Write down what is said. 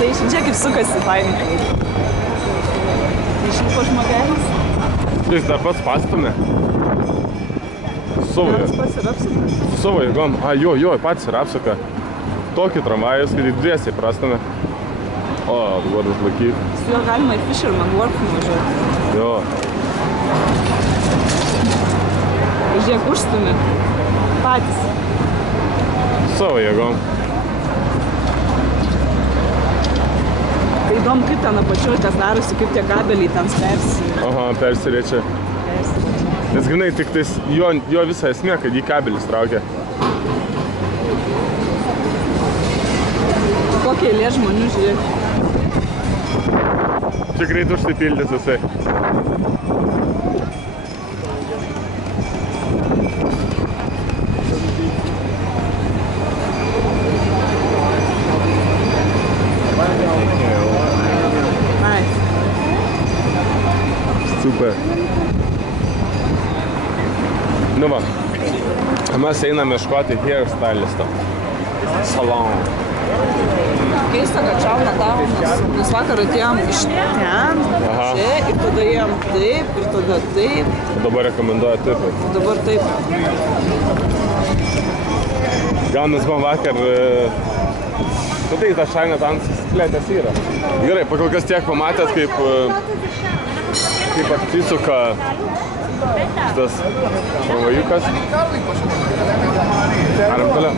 station. Čia kaip sukasi fainai. Išlipo žmogelis. Jis dar pats pastumė. Pats ir apsuka. Su savo jėgom. Jo, pats ir apsuka. Tokį tramvajus, kad į dviesiai prastumė. O, dabar užlaikyk. Su juo galima į Fisherman Wharf nuvažiuoti. Jo. Žiūrėk, užstumė. Patys. Savo jėgom. Tai įdomu, kaip ten apačioj tas darosi, kaip tie kabeliai ten Persiriečia. Nes grinai tik tais jo visą esmė, kad jį kabelis traukia. Kokie eilė žmonių, žiūrėk. Čia greit užsipildys visai. Super. Nu va, mes einame ieškoti hairstylisto. Salon. Keista, kad šauna daunas. Mes vakar atėjom iš ten, čia, ir tada ėjom taip, ir tada taip. O dabar rekomenduoja taip. O dabar taip. Gal mes buvom vakar... Tai tas šainas ansas plėtės yra. Gerai, pakol kas tiek pamatėt, kaip atsisuka šitas tramvajukas. Aram toliau.